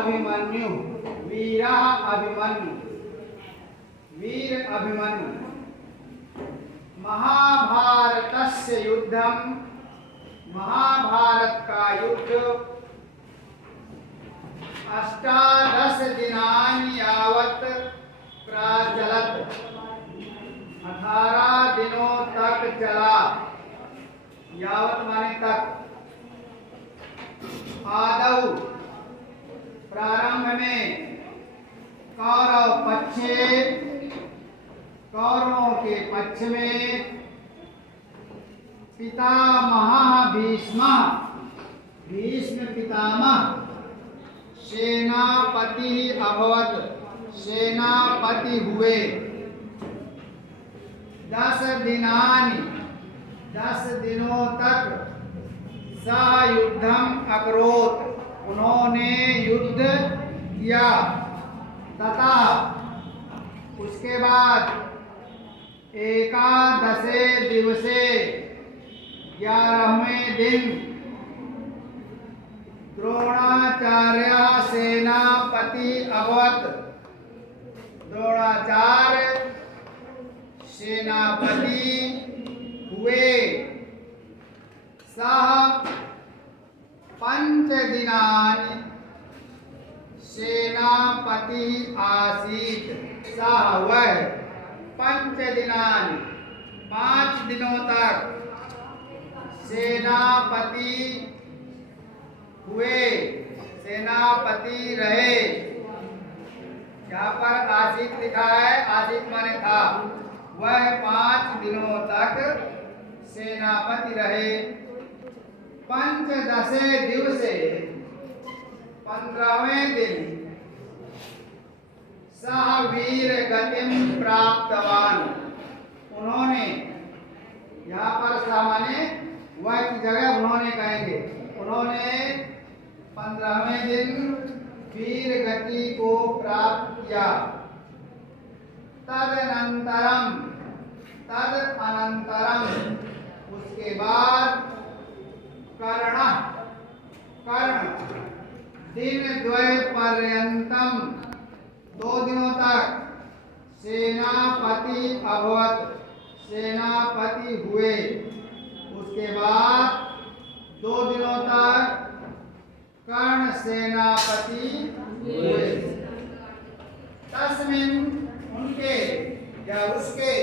अभिमन्यु वीरः अभिमन्यु वीर अभिमन्यु महाभारतस्य युद्धम महाभारत का युद्ध 18 दिनानि यावत् प्रचलत 18 दिनों तक चला। यावत माने तक। आदौ प्रारंभ में कौरवों के पक्ष में पितामह भीष्म पितामह सेनापति अभवत सेनापति हुए। 10 दिनों तक युद्धम अकरोत उन्होंने युद्ध किया तथा उसके बाद 11 दिवसे 11वें दिन द्रोणाचार्य सेनापति अभवत। द्रोणाचार्य सेनापति हुए। सह 5 दिनानि सेनापति आसीत। सह वह 5 दिनानि 5 दिनों तक सेनापति हुए सेनापति रहे। यहाँ पर आसीत लिखा है, आसीत माने था। वह 5 दिनों तक सेनापति रहे। 15 दिवसे 15वें दिन सह वीर गतिम प्राप्तवान उन्होंने। यहाँ पर सह माने वह की जगह उन्होंने कहेंगे। उन्होंने 15वें दिन वीर गति को प्राप्त किया। तदनंतरम उसके बाद कर्ण दिन द्वय पर्यंतम 2 दिनों तक सेनापति अभवत सेनापति हुए। उसके बाद 2 दिनों तक कर्ण सेनापति हुए। तस्मिन् उनके या उसके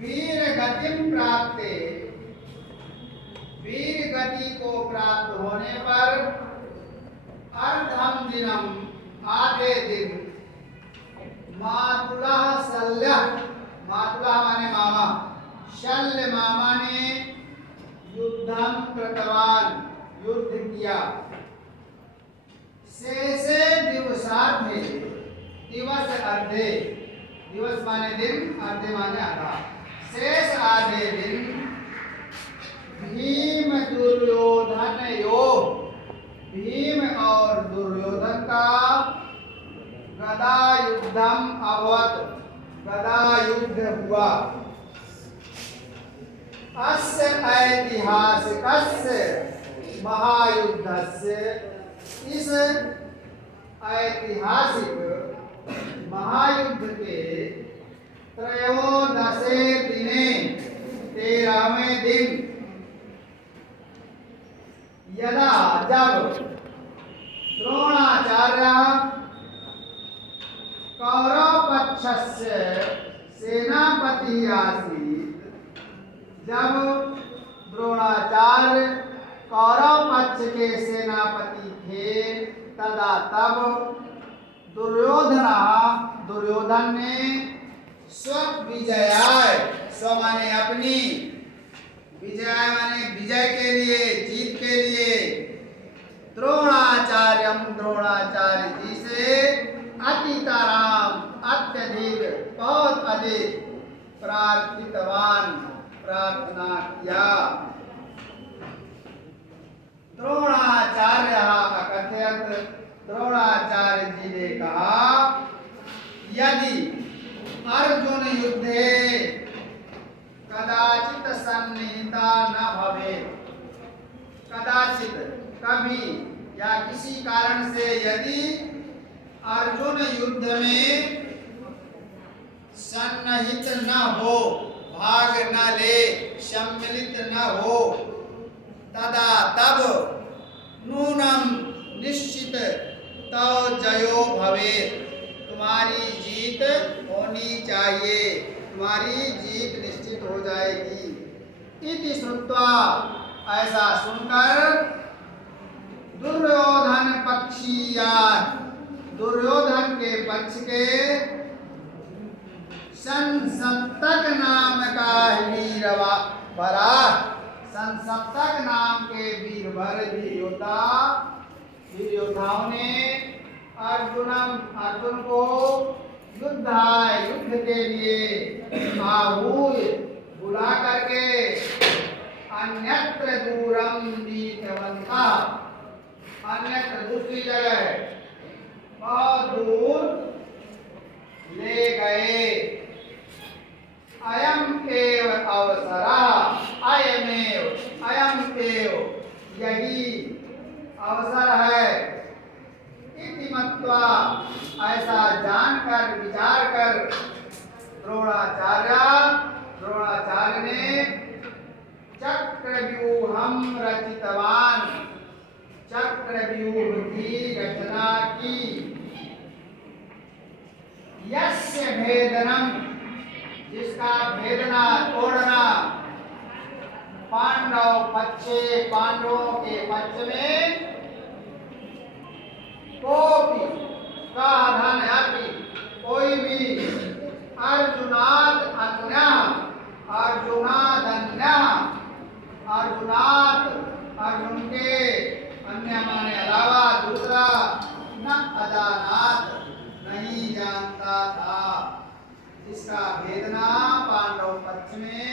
वीर गतिम प्राप्ते वीर गति को प्राप्त होने पर अर्धम दिनम आधे दिन मातुला शल्य मातुला माने मामा शल्य मामा ने युद्धम कृतवान युद्ध किया। शेषे दिवसार्धे दिवस अर्धे दिवस माने दिन अर्धे माने आधा। शेष आधे दिन भीम दुर्योधन भीम और दुर्योधन का गदा युद्धम अभवत गदा युद्ध हुआ। अस्य ऐतिहासिकस्य महायुद्धस्य इस ऐतिहासिक महायुद्ध के 13 दिने 13वें दिन यदा जब द्रोणाचार्य कौरव पक्षस्य सेनापति आसीत्। जब द्रोणाचार्य कौरव पक्ष के सेनापति थे तदा तब दुर्योधन ने स्वविजयाय स्व माने अपनी विजय माने विजय के लिए जीत के लिए द्रोणाचार्य जी से अतितराम अत्यधिक बहुत अधिक प्रार्थना किया। द्रोणाचार्य अकथयत द्रोणाचार्य जी ने कहा यदि अर्जुन युद्धे कदाचित सन्निहिता न भवे कदाचित कभी या किसी कारण से यदि अर्जुन युद्ध में सन्निहित न हो, भाग न ले, सम्मिलित न हो, तदा तब नूनम निश्चित तव जयो भवेत्, तुम्हारी जीत होनी चाहिए, तुम्हारी जीत निश्चित हो जाएगी। इति श्रुत्वा, ऐसा सुनकर दुर्योधन पक्षीया, दुर्योधन के पक्ष के संसप्तक नाम का वीरवा भरा, संसप्तक नाम के वीरभर वीर योद्धाओं ने अर्जुन को युद्ध के लिए आहूय बुला करके अन्यत्र दूरम नीतवंता, अन्यत्र दूसरी जगह बहुत दूर ले गए। अयम एव अवसरा, अयम एव यही अवसर है। इति मत्वा, ऐसा जानकर विचार कर द्रोणाचार्य ने चक्रव्यूहम रचितवान, चक्रव्यूह की रचना की। यस्य भेदनम, जिसका भेदना तोड़ना, पांडवों के पक्ष में कोई भी अर्जुन के अन्य माने अलावा दूसरा न अजानात, नहीं जानता था। इसका भेदना पांडव पक्ष में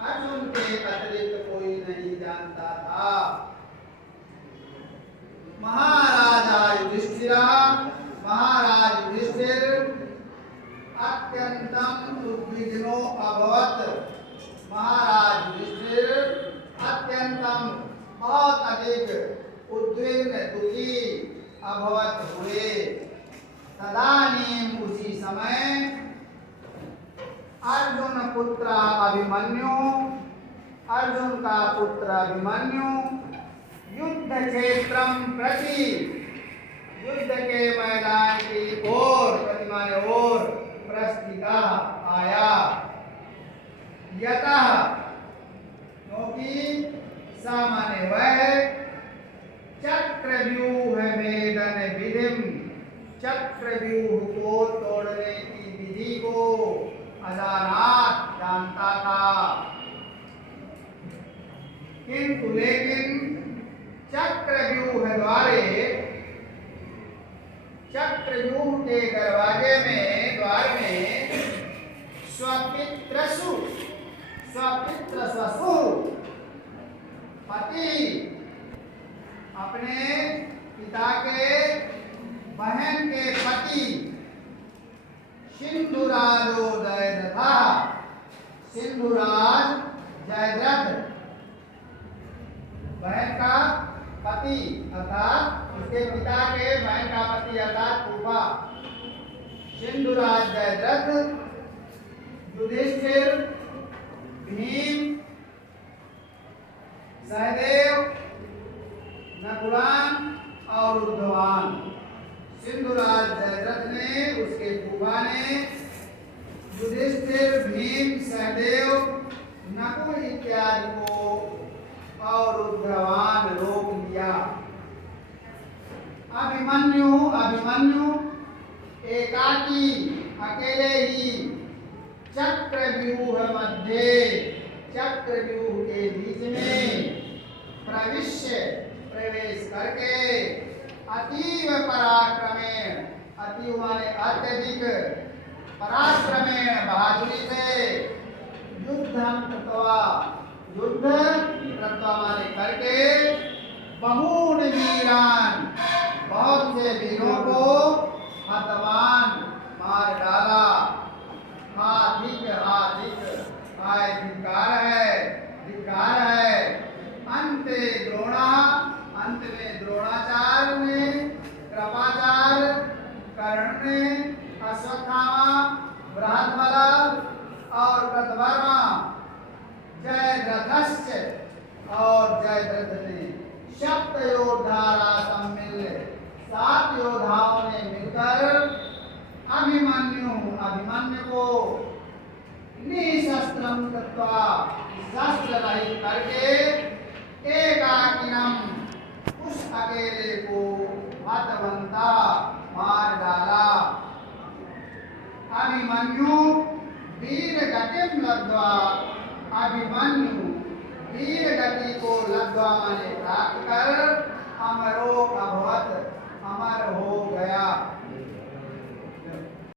अर्जुन के अतिरिक्त कोई नहीं जानता था। महाराज युधिष्ठिर अत्यंतम उद्विग्नो अभवत, महाराज युधिष्ठिर अत्यंतम बहुत अधिक उद्विग्न दुखी अभवत हुए। तदानीम उसी समय अर्जुन का पुत्र अभिमन्यु युद्ध क्षेत्रम प्रति, युद्ध के मैदान की ओर, प्रतिमाने ओर प्रस्थिता आया। यतः, क्योंकि सामान्य वह चक्रव्यूह भेदन विधिम, चक्रव्यूह को तोड़ने की विधि को अजानात, जानता था। किंतु लेकिन चक्रव्यूह के दरवाजे में, द्वार में स्वपित्रसु पति, अपने पिता के बहन के पति सिंधुराजो जयद्रथा, सिंधुराज जयद्रथ बहन का पति अर्थात उसके पिता के बहन का पति अर्थात फूफा सिंधुराज जयद्रथ, युधिष्ठिर, भीम, सहदेव, नकुलान और उद्धवान। सिंधुराज जयद्रथ ने, उसके फूफा ने युधिष्ठिर, भीम, सहदेव, नकुल इत्यादि को और उद्धवान रोक लिया। अभिमन्यु एकाकी अकेले ही चक्रव्यूह मध्य, चक्रव्यूह के बीच में प्रवेश करके अतीव पराक्रमेण, अतीव माने अत्यधिक पराक्रमेण, बहादुरी से युद्धम कृत्वा, युद्ध कृत्वा माने करके बहून वीरान, बहुत से वीरों को हतवान, मार डाला। धिक्कार है। अंत में द्रोणाचार्य कश्च और जयद्रथ ने सप्त योद्धारा सम्मिल्य 7 योद्धाओं ने मिलकर अभिमन्यु को निशस्त्रम कृत्वा शस्त्र रहित करके एकाकिनम उस अकेले को हतवंता मार डाला। अभिमन्यु वीर गतिम लब्ध्वा अभिमन्यु वीर गति को लब्ध्वा माने प्राप्त कर अमरो अभवत अमर हो गया।